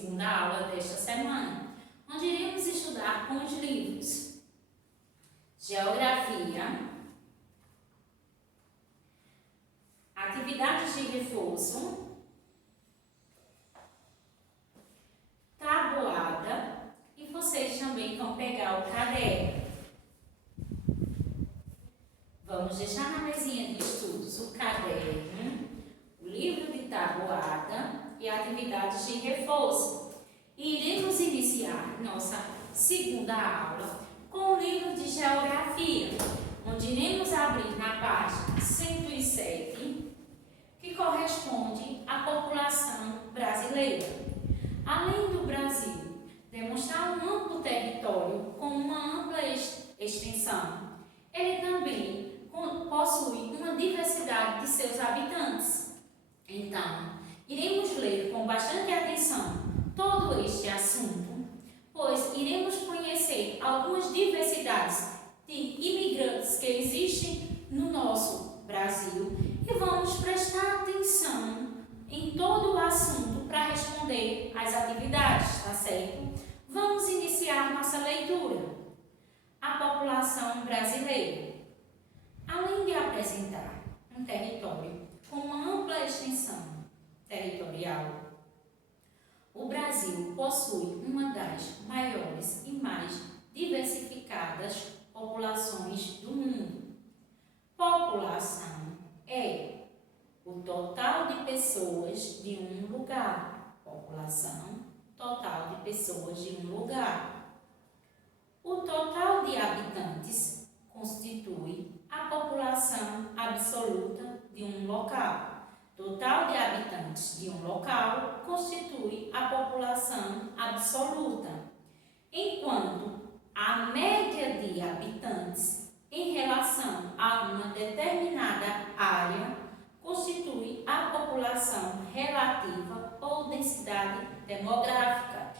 segunda aula desta semana, onde iremos estudar com os livros Geografia, Atividades de Reforço, Tabuada, e vocês também vão pegar o caderno. Vamos deixar na mesinha de estudos o caderno, o livro de tabuada e atividades de reforço. E iremos iniciar nossa segunda aula com o livro de Geografia, onde iremos abrir na página 107, que corresponde à população brasileira. Além do Brasil demonstrar um amplo território com uma ampla extensão, ele também possui uma diversidade de seus habitantes. Então, iremos ler com bastante atenção todo este assunto, pois iremos conhecer algumas diversidades de imigrantes que existem no nosso Brasil e vamos prestar atenção em todo o assunto para responder às atividades, tá certo? Vamos iniciar nossa leitura. A população brasileira. Além de apresentar um território com uma ampla extensão territorial, o Brasil possui uma das maiores e mais diversificadas populações do mundo. População é o total de pessoas de um lugar. População, total de pessoas de um lugar. O total de habitantes constitui a população absoluta de um local. Total de habitantes de um local constitui a população absoluta, enquanto a média de habitantes em relação a uma determinada área constitui a população relativa ou densidade demográfica.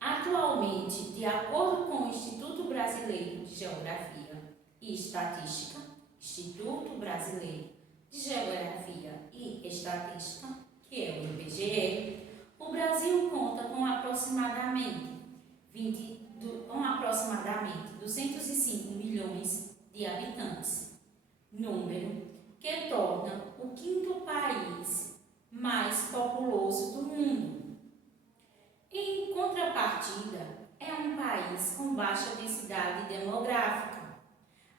Atualmente, de acordo com o Instituto Brasileiro de Geografia e Estatística, Instituto Brasileiro de Geografia e Estatística, que é o IBGE, o Brasil conta com aproximadamente 205 milhões de habitantes, número que torna o quinto país mais populoso do mundo. Em contrapartida, é um país com baixa densidade demográfica,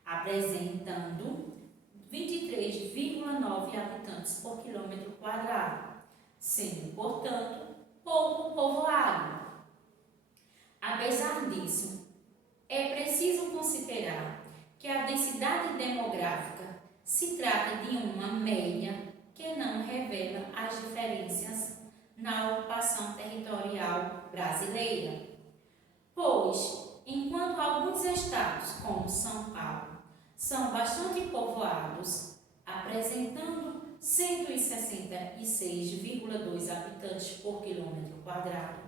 apresentando 23,9 habitantes por quilômetro quadrado, sendo, portanto, pouco povoado. Apesar disso, é preciso considerar que a densidade demográfica se trata de uma média que não revela as diferenças na ocupação territorial brasileira, pois, enquanto alguns estados, como São Paulo, são bastante povoados, apresentando 166,2 habitantes por quilômetro quadrado,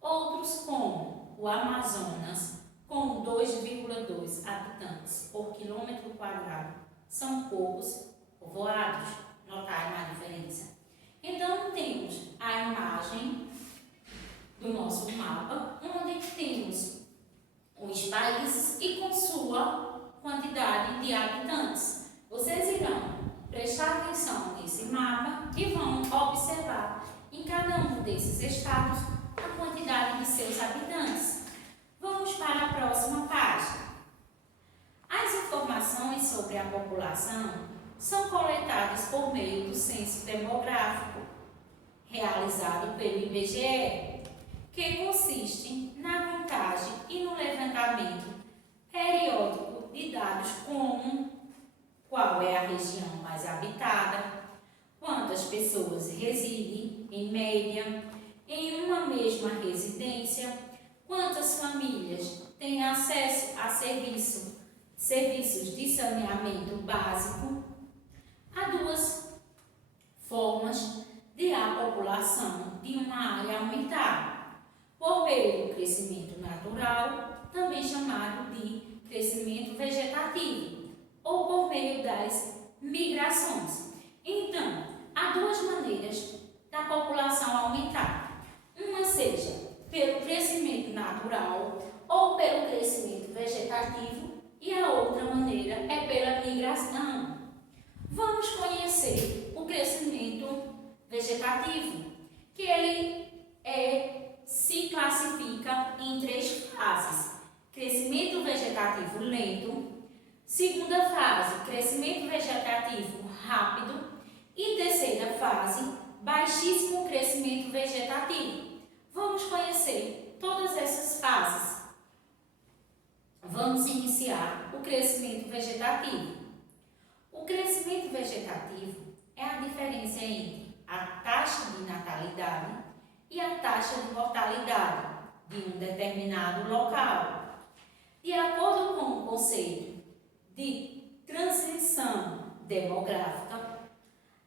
outros, como o Amazonas, com 2,2 habitantes por quilômetro quadrado, são poucos povoados. Notaram a diferença? Então, temos a imagem do nosso mapa, onde temos os países e com sua quantidade de habitantes. Vocês irão prestar atenção nesse mapa e vão observar em cada um desses estados a quantidade de seus habitantes. Vamos para a próxima página. As informações sobre a população são coletadas por meio do censo demográfico, realizado pelo IBGE, que consiste na contagem e no levantamento periódico de dados como qual é a região mais habitada, quantas pessoas residem, em média, em uma mesma residência, quantas famílias têm acesso a serviços de saneamento básico. Há duas formas de a população de uma área aumentar: por meio do crescimento natural, também chamado de crescimento vegetativo, ou por meio das migrações. Então, há duas maneiras da população aumentar: vegetativo lento. Segunda fase, crescimento vegetativo rápido. E terceira fase, baixíssimo crescimento vegetativo. Vamos conhecer todas essas fases. Vamos iniciar o crescimento vegetativo. O crescimento vegetativo é a diferença entre a taxa de natalidade e a taxa de mortalidade de um determinado local. De acordo com o conceito de transição demográfica,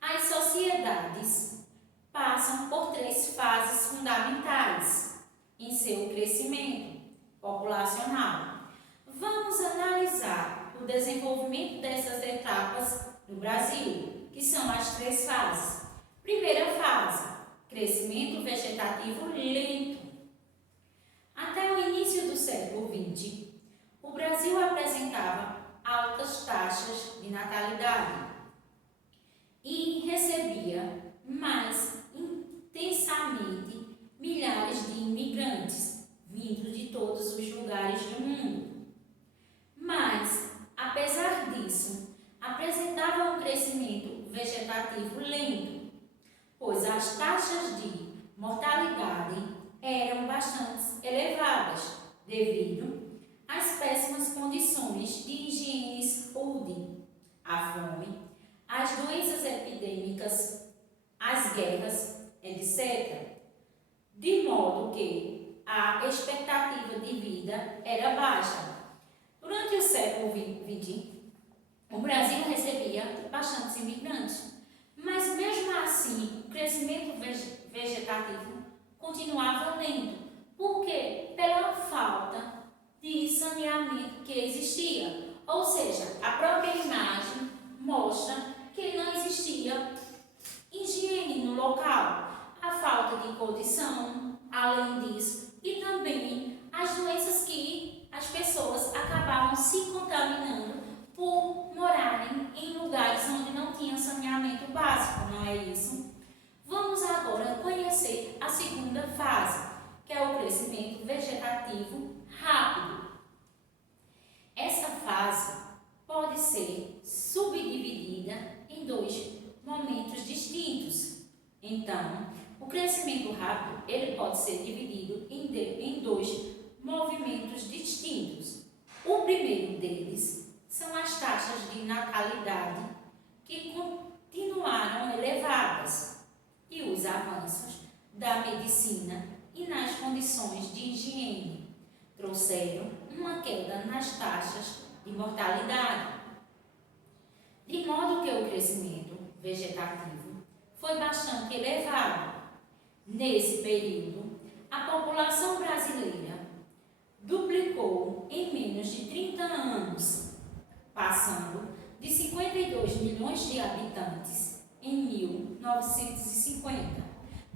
as sociedades passam por 3 fases fundamentais em seu crescimento populacional. Vamos analisar o desenvolvimento dessas etapas no Brasil, que são as 3 fases. Primeira fase, crescimento vegetativo lento. Até o início do século XX, o Brasil apresentava altas taxas de natalidade e recebia mais intensamente milhares de imigrantes vindos de todos os lugares do mundo. Mas, apesar disso, apresentava um crescimento vegetativo lento, pois as taxas de mortalidade eram bastante elevadas devido às péssimas condições de higiene e saúde, à fome, às doenças epidêmicas, às guerras, etc. De modo que a expectativa de vida era baixa. Durante o século XX, o Brasil recebia bastantes imigrantes, mas mesmo assim o crescimento vegetativo continuava lento. Por quê? Pela falta de saneamento que existia. Ou seja, a própria imagem mostra que não existia higiene no local, a falta de condição, além disso, e também as doenças que as pessoas acabavam se contaminando por morarem em lugares onde não tinha saneamento básico, não é isso? Vamos agora conhecer a segunda fase, que é o crescimento vegetativo rápido. Essa fase pode ser subdividida em 2 momentos distintos. Então, o crescimento rápido ele pode ser dividido em 2 movimentos distintos. O primeiro deles são as taxas de natalidade que continuaram elevadas e os avanços da medicina e nas condições de higiene trouxeram uma queda nas taxas de mortalidade, de modo que o crescimento vegetativo foi bastante elevado. Nesse período, a população brasileira duplicou em menos de 30 anos, passando de 52 milhões de habitantes em 1950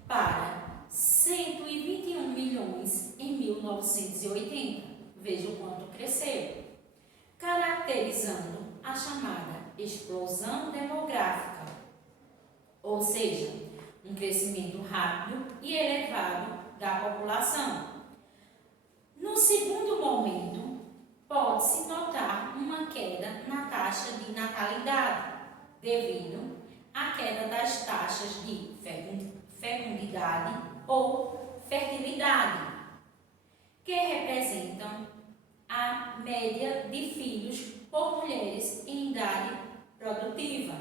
para 121 milhões em 1980. Veja o quanto cresceu, caracterizando a chamada explosão demográfica, ou seja, um crescimento rápido e elevado da população. No segundo momento, pode-se notar uma queda na taxa de natalidade, devido à queda das taxas de fecundidade ou fertilidade, que representam a média de filhos por mulheres em idade produtiva.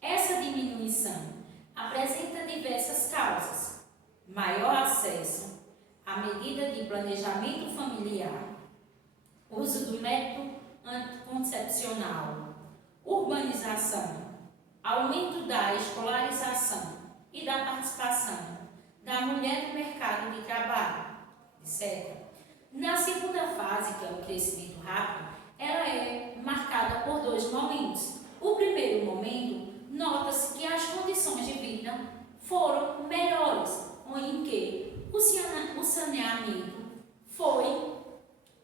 Essa diminuição apresenta diversas causas: maior acesso à medida de planejamento familiar, uso do método anticoncepcional, urbanização, aumento da escolarização e da participação da mulher no mercado de trabalho, etc. Na segunda fase, que é o crescimento rápido, ela é marcada por 2 momentos. O primeiro momento, nota-se que as condições de vida foram melhores, em que o saneamento foi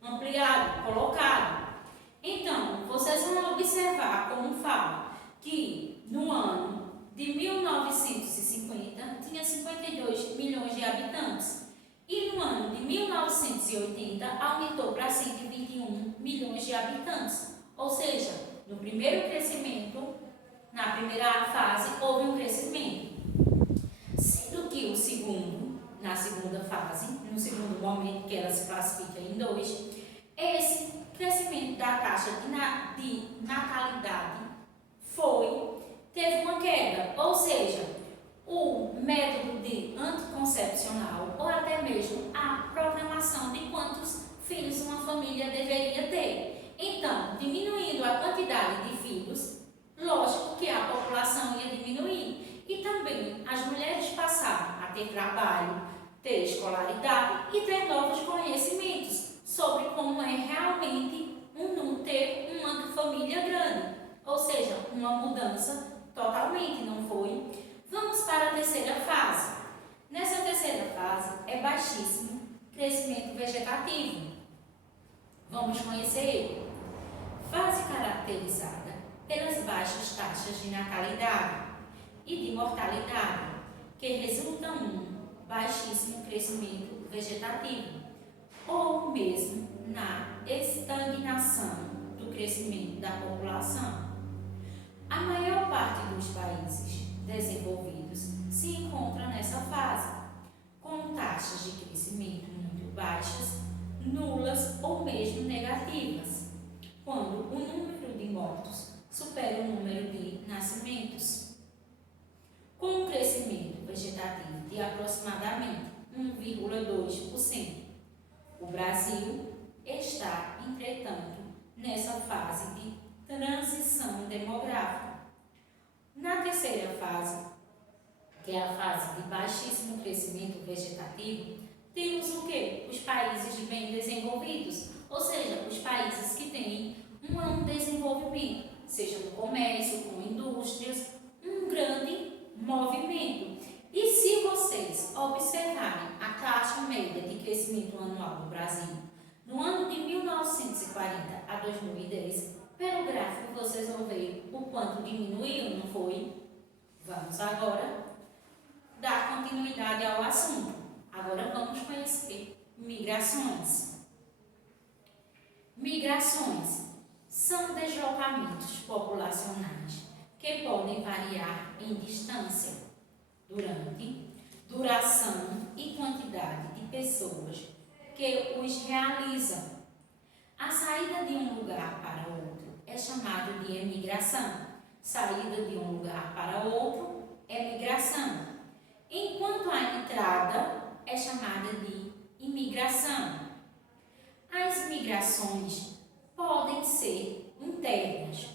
ampliado, colocado. Então, vocês vão observar como fala que no ano de 1950 tinha 52 milhões de habitantes e no ano de 1980 aumentou para 121 121 milhões de habitantes. Ou seja, no primeiro crescimento, na primeira fase, houve um crescimento. Sendo que o segundo, na segunda fase, no segundo momento, que ela se classifica em 2, esse crescimento da taxa de natalidade teve uma queda, ou seja, o método de anticoncepcional ou até mesmo a programação de quantos filhos uma família deveria ter. Então, diminuindo a quantidade de filhos, lógico que a população ia diminuir e também as mulheres passaram a ter trabalho, ter escolaridade e ter novos conhecimentos sobre como é realmente ter uma família grande, ou seja, uma mudança totalmente, não foi? Vamos para a terceira fase. Nessa terceira fase é baixíssimo crescimento vegetativo. Vamos conhecer ele. Fase caracterizada pelas baixas taxas de natalidade e de mortalidade, que resultam um baixíssimo crescimento vegetativo, ou mesmo na estagnação do crescimento da população. A maior parte dos países desenvolvidos se encontra nessa fase, com taxas de crescimento muito baixas, nulas ou mesmo negativas, quando o número de mortos supera o número de nascimentos. Com um crescimento vegetativo de aproximadamente 1,2%. O Brasil está, entretanto, nessa fase de transição demográfica. Na terceira fase, que é a fase de baixíssimo crescimento vegetativo, temos o quê? Os países bem desenvolvidos, ou seja, os países que têm um desenvolvimento, seja no comércio, com indústrias, um grande movimento. E se vocês observarem a taxa média de crescimento anual do Brasil, no ano de 1940 a 2010, pelo gráfico vocês vão ver o quanto diminuiu, não foi? Vamos agora dar continuidade ao assunto. Agora vamos conhecer migrações. Migrações são deslocamentos populacionais que podem variar em distância, duração e quantidade de pessoas que os realizam. A saída de um lugar para outro é chamado de emigração. Saída de um lugar para outro é migração. Enquanto a entrada é chamada de imigração. As migrações podem ser internas,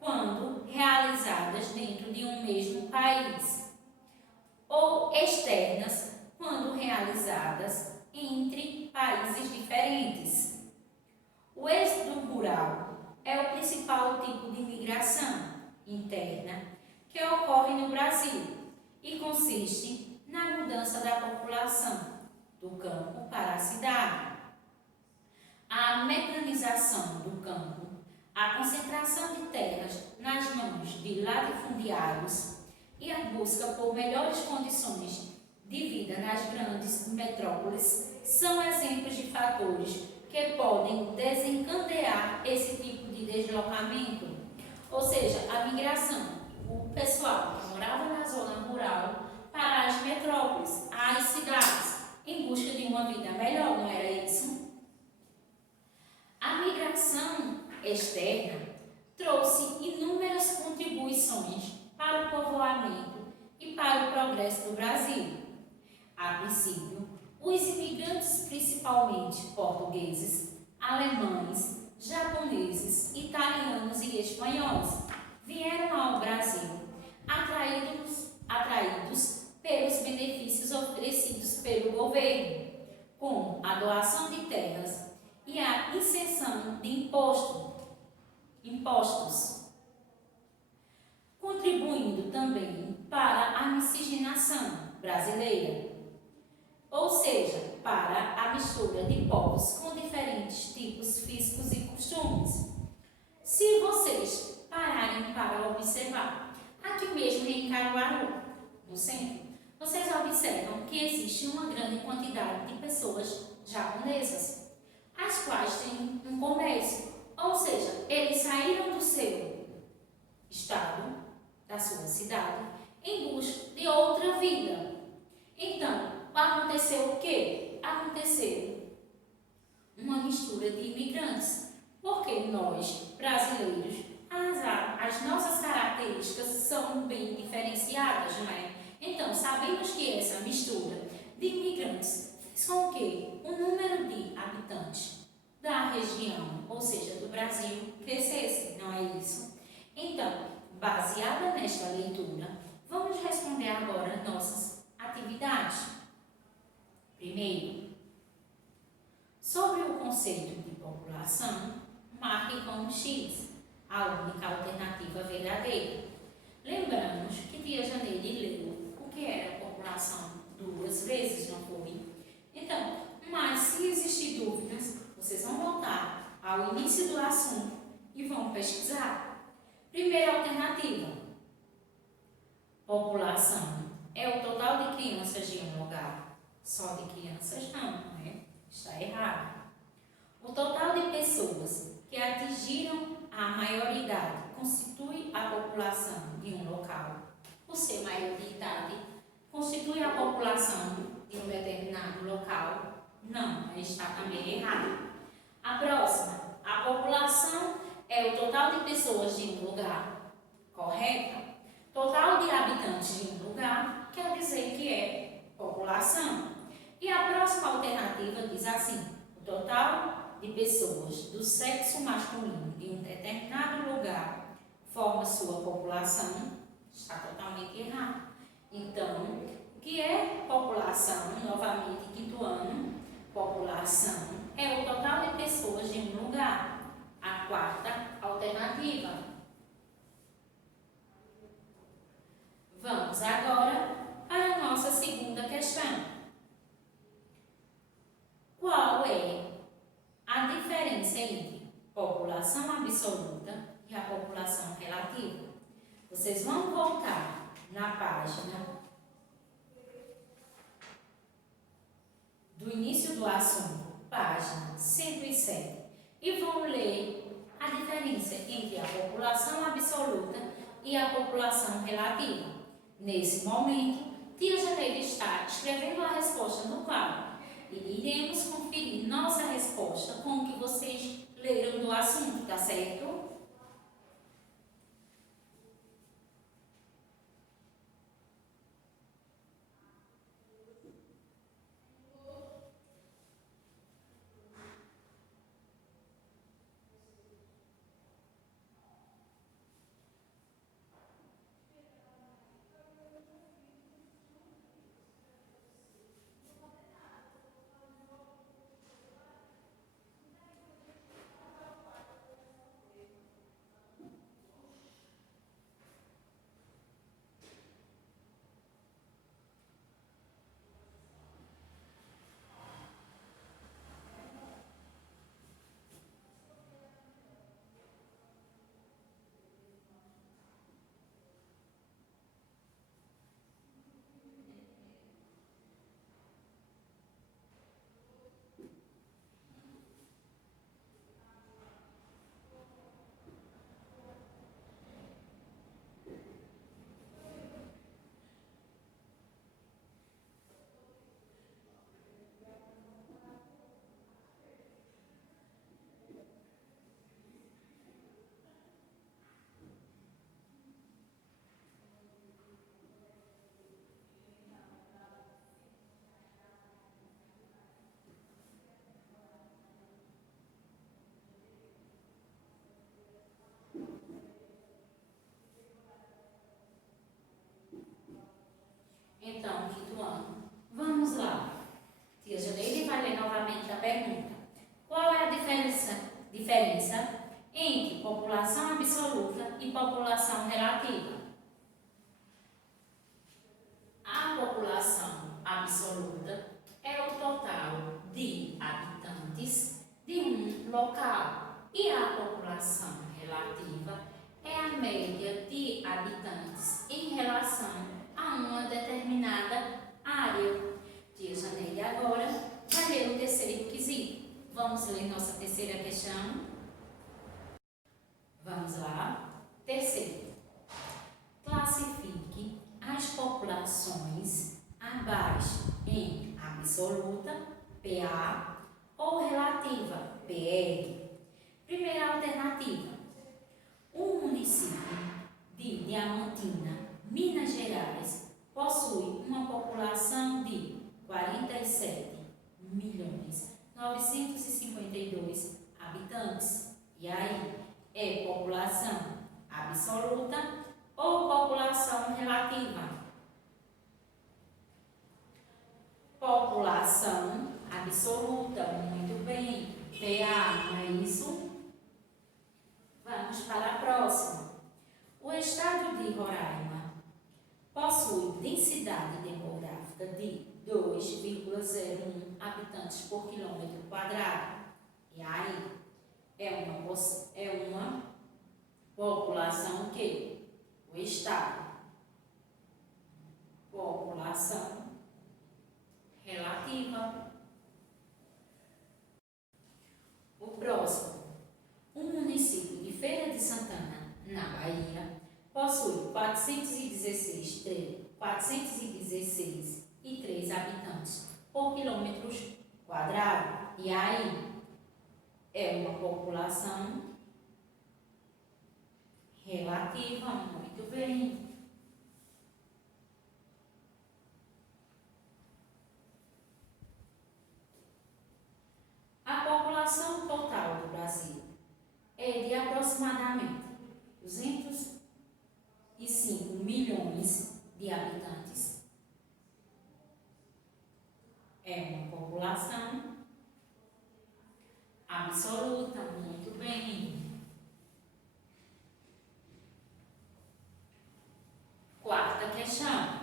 quando realizadas dentro de um mesmo país, ou externas, quando realizadas entre países diferentes. O êxodo rural é o principal tipo de migração interna que ocorre no Brasil e consiste na mudança da população do campo para a cidade. A mecanização do campo, a concentração de terras nas mãos de latifundiários e a busca por melhores condições de vida nas grandes metrópoles são exemplos de fatores que podem desencadear esse tipo de deslocamento, ou seja, a migração. O pessoal que morava na zona rural para as metrópoles, as cidades, em busca de uma vida melhor, não era isso? A migração externa trouxe inúmeras contribuições para o povoamento e para o progresso do Brasil. A princípio, os imigrantes, principalmente portugueses, alemães, japoneses, italianos e espanhóis, vieram ao Brasil atraídos pelos benefícios oferecidos pelo governo, como a doação de terras e a isenção de impostos, contribuindo também para a miscigenação brasileira, ou seja, para a mistura de povos com diferentes tipos físicos e costumes. Se vocês pararem para observar, aqui mesmo em Caruaru, no centro, vocês observam que existe uma grande quantidade de pessoas japonesas, as quais têm um comércio nós, brasileiros, as nossas características são bem diferenciadas, não é? Então, sabemos que essa mistura de imigrantes fez com que o número de habitantes da região, ou seja, do Brasil, crescesse, não é isso? Então, baseada nesta leitura, vamos responder agora nossas atividades. Primeiro, sobre o conceito de população, marque com X a única alternativa verdadeira. Lembramos que Tia Janeide leu o que era população 2 vezes, não foi? Então, mas se existir dúvidas, vocês vão voltar ao início do assunto e vão pesquisar. Primeira alternativa: população é o total de crianças de um lugar. Só de crianças não, né? Está errado. O total de pessoas que atingiram a maioridade constitui a população de um local. Por ser maior de idade, constitui a população de um determinado local? Não, está também errado. A próxima, a população é o total de pessoas de um lugar. Correta? Total de habitantes de um lugar quer dizer que é população. E a próxima alternativa diz assim: o total de pessoas do sexo masculino de um determinado lugar forma sua população. Está totalmente errado. Então, o que é população? Novamente, quinto ano. População é o total de pessoas de um lugar. A quarta alternativa. Vamos agora para a nossa segunda questão. Qual é a diferença entre população absoluta e a população relativa? Vocês vão voltar na página do início do assunto, página 107, e vão ler a diferença entre a população absoluta e a população relativa. Nesse momento, Tia Janeide está escrevendo a resposta no quadro e iremos conferir nossa resposta com o que vocês leram do assunto, tá certo? Então, quinto ano. Vamos lá. Tia Janeide vai ler novamente a pergunta. Qual é a diferença entre população absoluta e população relativa? A população absoluta é o total de habitantes de um local e a população relativa é a média de habitantes em relação a uma determinada área. Tia Janeide agora vai ler o terceiro quesito. Vamos ler nossa terceira questão? Vamos lá. Terceiro. Classifique as populações abaixo em absoluta, PA, ou relativa, PR. Primeira alternativa. 1.247.952 habitantes. E aí, é população absoluta ou população relativa? População absoluta, muito bem. PA, não é isso? Vamos para a próxima. O estado de Roraima possui densidade demográfica de 2,01 habitantes por quilômetro quadrado. E aí, é uma população que? O estado. População relativa. O próximo. O município de Feira de Santana, na Bahia, possui 416,3 habitantes por quilômetros quadrados. E aí, é uma população relativa, muito bem. A população total do Brasil é de aproximadamente 205 milhões de habitantes. É uma população absoluta, muito bem. Quarta questão.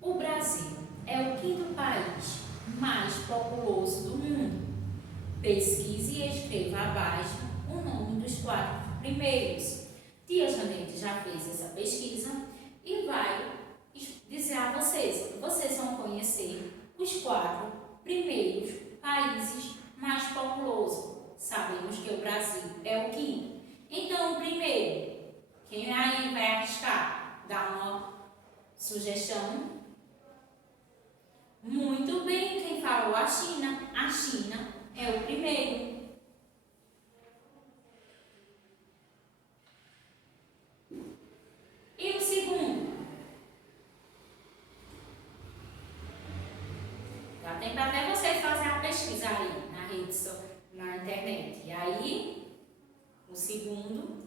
O Brasil é o quinto país mais populoso do mundo. Pesquise e escreva abaixo o nome dos 4 primeiros. Tia Janete já fez essa pesquisa e vai dizer a vocês. Vocês vão conhecer os 4 primeiros países mais populosos. Sabemos que o Brasil é o quinto. Então, o primeiro, quem aí vai arriscar? Dá uma sugestão? Muito bem, quem falou a China. A China é o primeiro. E o segundo? Já tem para até vocês fazerem a pesquisa aí na internet. E aí, o segundo,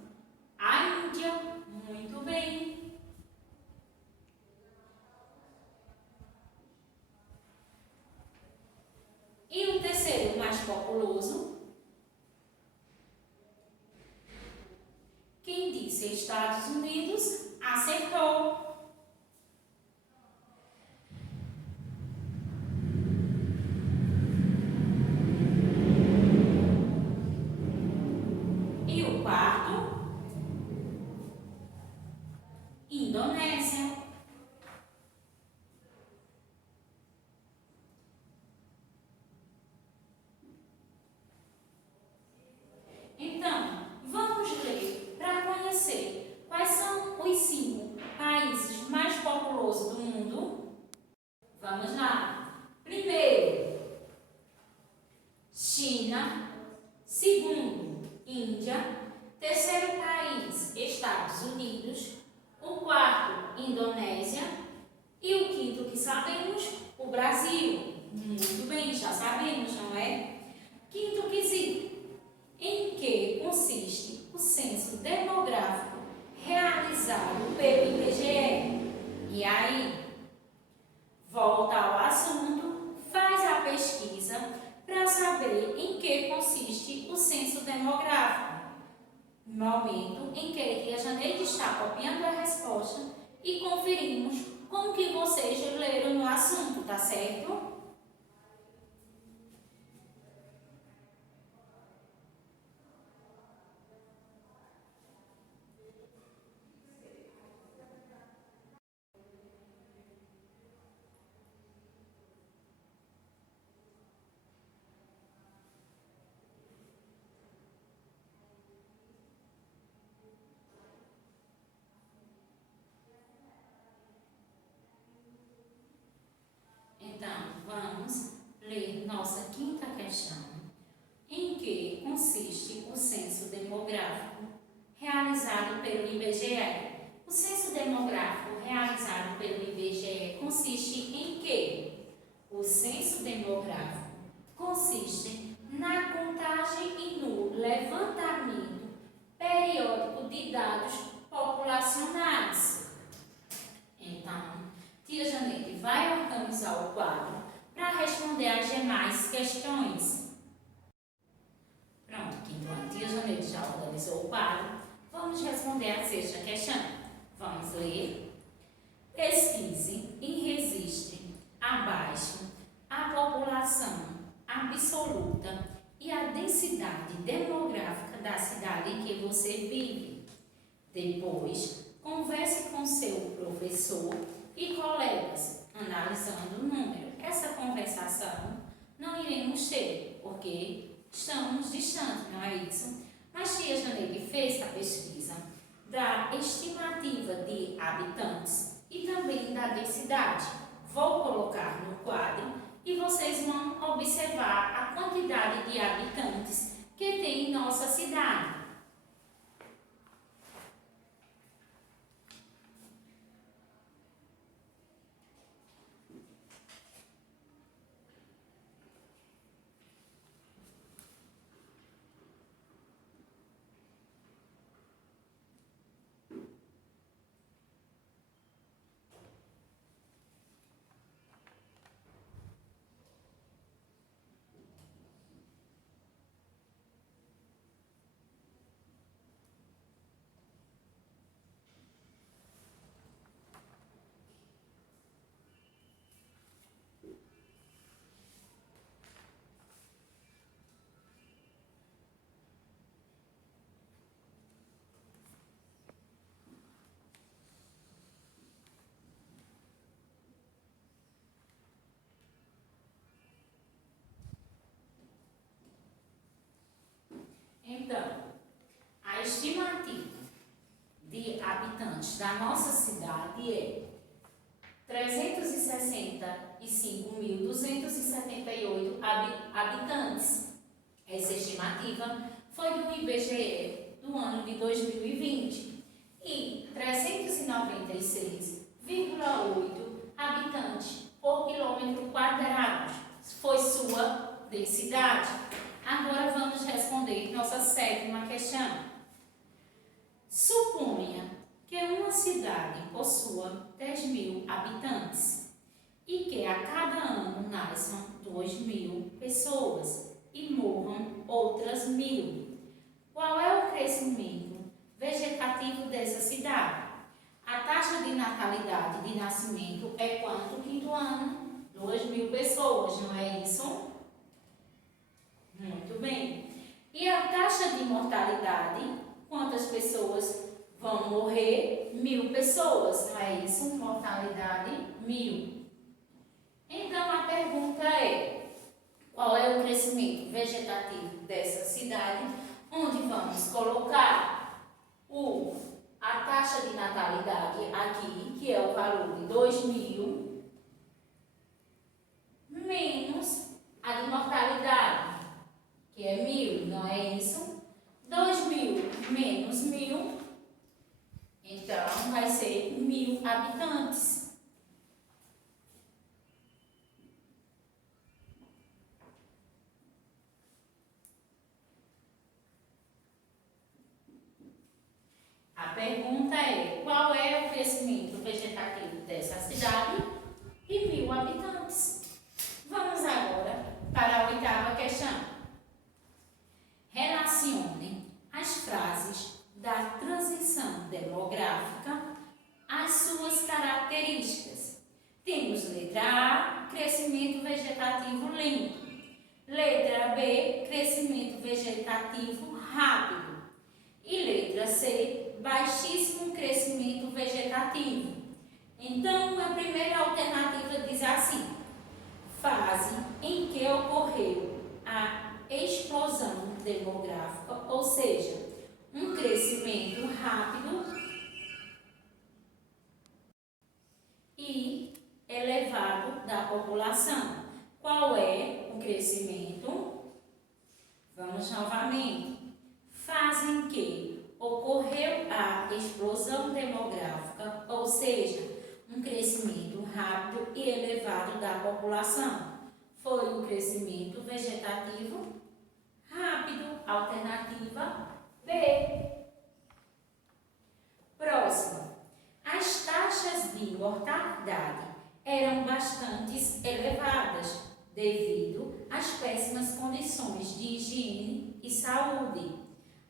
a Índia. Muito bem. E o terceiro, mais populoso? Quem disse Estados Unidos acertou. E o quarto? Indonésia. Então, vamos ler para conhecer quais são os 5 países mais populosos do mundo. Vamos lá. Primeiro, China. Segundo, Índia. Terceiro país, Estados Unidos. O quarto, Indonésia. E o quinto que sabemos, o Brasil. Muito bem, já sabemos, não é? Quinto quesito. Em que consiste o censo demográfico realizado pelo IBGE? E aí, volta ao assunto, faz a pesquisa para saber em que consiste o censo demográfico. No momento em que a tia Janeide está copiando a resposta e conferimos como que vocês leram no assunto, tá certo? Vamos ler nossa quinta questão. Em que consiste o censo demográfico realizado pelo IBGE? O censo demográfico realizado pelo IBGE consiste em quê? O censo demográfico consiste na contagem e no levantamento periódico de dados populacionais. Então, tia Janete vai organizar o quadro para responder as demais questões. Pronto, então a tia Janete já organizou o quadro. Vamos responder a sexta questão. Vamos ler. Pesquise e registre abaixo a população absoluta e a densidade demográfica da cidade em que você vive. Depois, converse com seu professor e colegas, analisando o número. Essa conversação não iremos ter, porque estamos distantes, não é isso? Mas tia Janete fez a pesquisa da estimativa de habitantes e também da densidade. Vou colocar no quadro e vocês vão observar a quantidade de habitantes que tem em nossa cidade. Então, a estimativa de habitantes da nossa cidade é 365.278 habitantes. Essa estimativa foi do IBGE do ano de 2020 e 396,8 habitantes por quilômetro quadrado foi sua densidade. Agora vamos responder nossa sétima questão. Suponha que uma cidade possua 10.000 habitantes e que a cada ano nasçam 2.000 pessoas e morram outras 1.000. Qual é o crescimento vegetativo dessa cidade? A taxa de natalidade de nascimento é quanto quinto ano? 2.000 pessoas, não é isso? Muito bem. E a taxa de mortalidade? Quantas pessoas vão morrer? 1.000 pessoas, não é isso? Mortalidade, 1.000. Então, a pergunta é, qual é o crescimento vegetativo dessa cidade? Onde vamos colocar a taxa de natalidade aqui, que é o valor de 2.000, menos a de mortalidade, que é 1.000, não é isso? 2.000 menos 1.000, então vai ser 1.000 habitantes. A pergunta é, qual é o crescimento vegetativo dessa cidade? E 1.000 habitantes. Vamos agora para a oitava questão. Relacione as frases da transição demográfica às suas características. Temos letra A, crescimento vegetativo lento. Letra B, crescimento vegetativo rápido. E letra C, baixíssimo crescimento vegetativo. Então, a primeira alternativa diz assim: fase em que ocorreu a explosão demográfica, ou seja, um crescimento rápido e elevado da população. Qual é o crescimento? Vamos novamente. Fase em que ocorreu a explosão demográfica ou seja, um crescimento rápido e elevado da população. Foi um crescimento vegetativo rápido, alternativa B. Próximo. As taxas de mortalidade eram bastante elevadas devido às péssimas condições de higiene e saúde,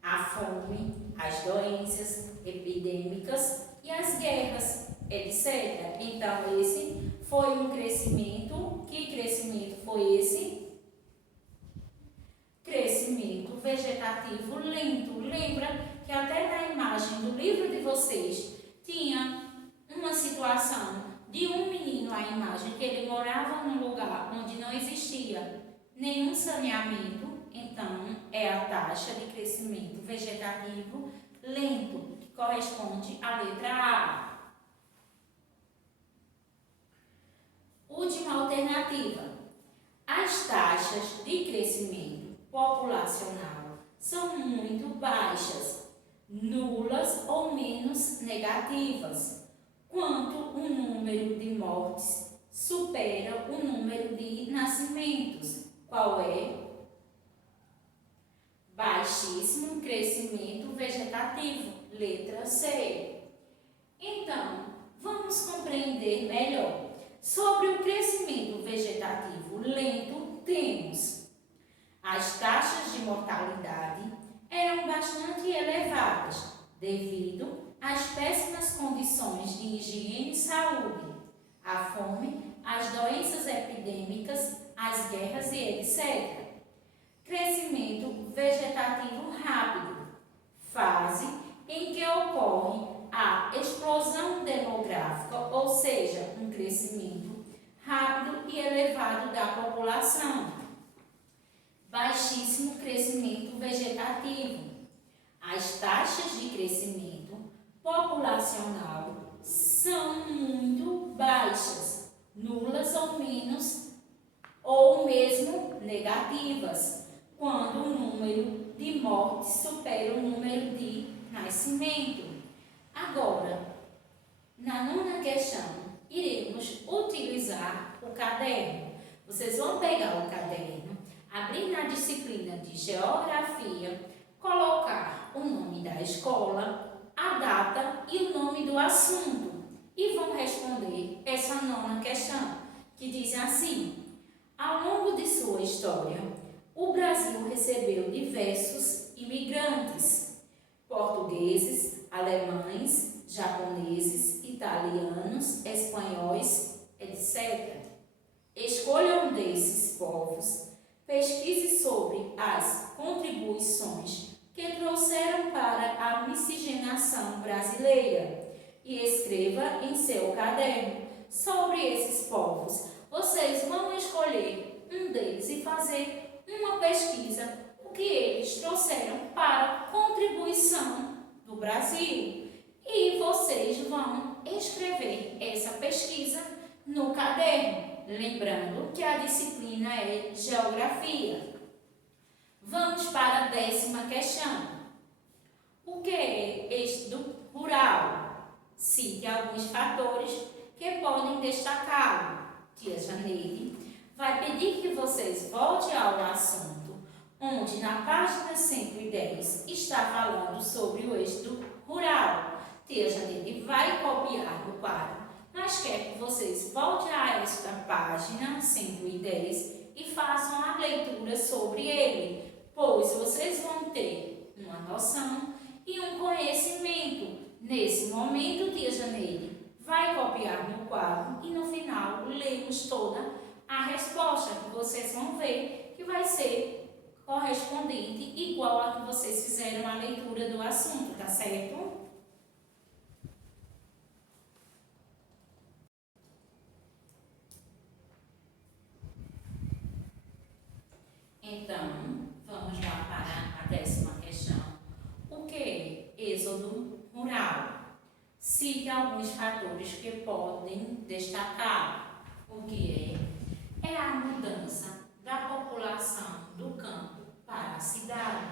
a fome, as doenças epidêmicas e as guerras, etc. Então, esse foi um crescimento. Que crescimento foi esse? Crescimento vegetativo lento. Lembra que até na imagem do livro de vocês tinha uma situação de um menino, a imagem, que ele morava num lugar onde não existia nenhum saneamento. Então, é a taxa de crescimento vegetativo lento, que corresponde à letra A. Última alternativa. As taxas de crescimento populacional são muito baixas, nulas ou menos negativas, quanto o número de mortes supera o número de nascimentos. Qual é? Baixíssimo crescimento vegetativo, letra C. Então, vamos compreender melhor. Sobre o crescimento vegetativo lento, temos as taxas de mortalidade eram bastante elevadas devido às péssimas condições de higiene e saúde, a fome, as doenças epidêmicas, as guerras e etc. Crescimento vegetativo rápido, fase em que ocorre a explosão demográfica, ou seja, um crescimento rápido e elevado da população. Baixíssimo crescimento vegetativo. As taxas de crescimento populacional são muito baixas, nulas ou menos, ou mesmo negativas, quando o número de mortes supera o número de nascimento. Agora, na nona questão, iremos utilizar o caderno. Vocês vão pegar o caderno, abrir na disciplina de Geografia, colocar o nome da escola, a data e o nome do assunto e vão responder essa nona questão, que diz assim: ao longo de sua história, o Brasil recebeu diversos imigrantes, portugueses, alemães, japoneses, italianos, espanhóis, etc. Escolha um desses povos, pesquise sobre as contribuições que trouxeram para a miscigenação brasileira e escreva em seu caderno sobre esses povos. Vocês vão escolher um deles e fazer uma pesquisa, o que eles trouxeram para a contribuição do Brasil. E vocês vão escrever essa pesquisa no caderno. Lembrando que a disciplina é Geografia. Vamos para a 10ª questão. O que é êxodo rural? Cite alguns fatores que podem destacá-lo. Tia Janeide vai pedir que vocês voltem ao assunto, onde na página 110 está falando sobre o êxodo rural. Tia Janeide vai copiar no quadro, mas quer que vocês voltem a esta página 110 e façam a leitura sobre ele, pois vocês vão ter uma noção e um conhecimento. Nesse momento, Tia Janeide vai copiar no quadro e no final lemos toda a resposta, que vocês vão ver que vai ser correspondente igual a que vocês fizeram a leitura do assunto, tá certo? Então, vamos lá para a 10ª questão. O que é êxodo rural? Cite alguns fatores que podem destacar. O que é? É a mudança da população do campo para a cidade.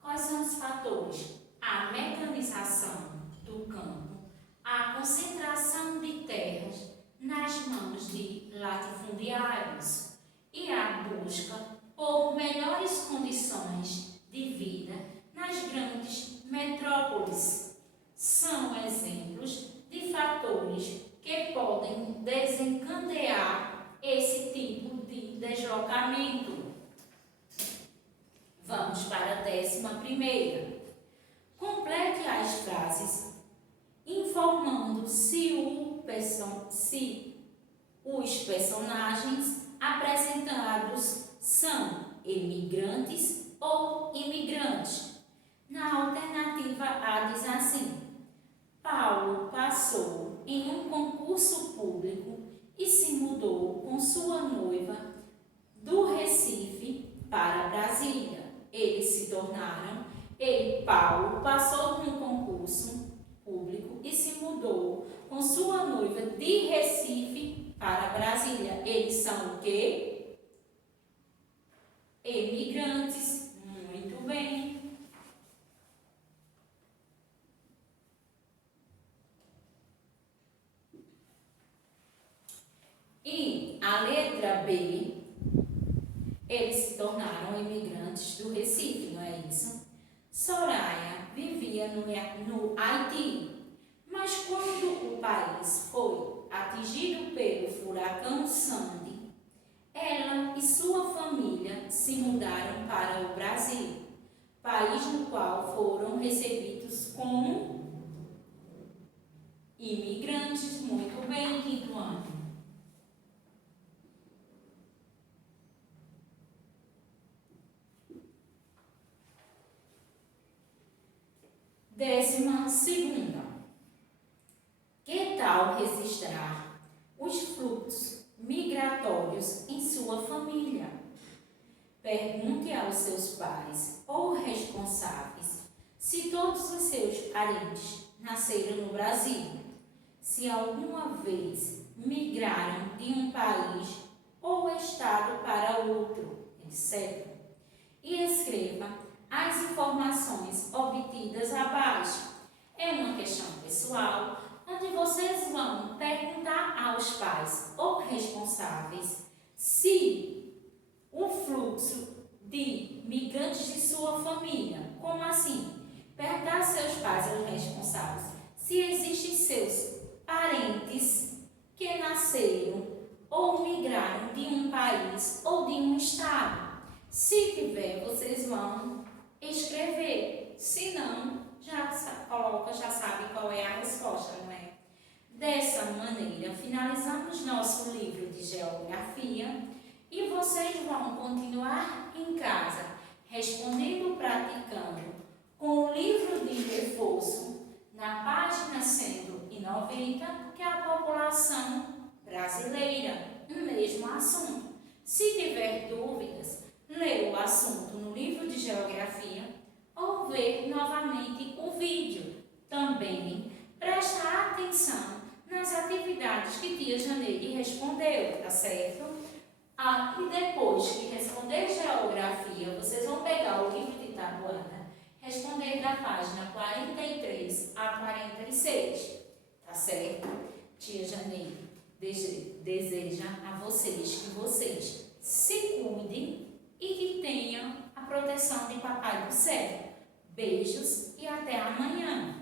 Quais são os fatores? A mecanização do campo, a concentração de terras nas mãos de latifundiários e a busca por melhores condições de vida nas grandes metrópoles são exemplos de fatores que podem desencadear esse tipo de deslocamento. Vamos para a 11ª. Complete as frases informando se os personagens apresentados são emigrantes ou imigrantes. Na alternativa A diz assim: Paulo passou em um concurso público e se mudou com sua noiva do Recife para Brasília. Paulo passou num concurso público e se mudou com sua noiva de Recife para Brasília. Eles são o quê? Emigrantes. Muito bem. E a letra B, eles se tornaram imigrantes do Recife, não é isso? Soraya vivia no Haiti, mas quando o país foi atingido pelo furacão Sandy, ela e sua família se mudaram para o Brasil, país no qual foram recebidos como imigrantes. Muito bem, quinto ano. Décima segunda. Que tal registrar os fluxos migratórios em sua família? Pergunte aos seus pais ou responsáveis se todos os seus parentes nasceram no Brasil, se alguma vez migraram de um país ou estado para outro, etc. E escreva as informações obtidas abaixo. É uma questão pessoal, onde vocês vão perguntar aos pais ou responsáveis se o fluxo de migrantes de sua família, como assim? Perguntar aos seus pais ou responsáveis se existem seus parentes que nasceram ou migraram de um país ou de um estado. Se tiver, vocês vão escrever. Se não, já sabe qual é a resposta, não é? Dessa maneira, finalizamos nosso livro de geografia e vocês vão continuar em casa respondendo, praticando com o livro de reforço na página 190, que é a população brasileira, o mesmo assunto. Se tiver dúvidas, ler o assunto no livro de geografia ou ver novamente o vídeo. Também prestar atenção nas atividades que tia Janeide respondeu, tá certo? E depois que responder geografia, vocês vão pegar o livro de tabuada, responder da página 43 a 46, tá certo? Tia Janeide deseja a vocês que vocês se cuidem e que tenham a proteção de Papai do Céu. Beijos e até amanhã!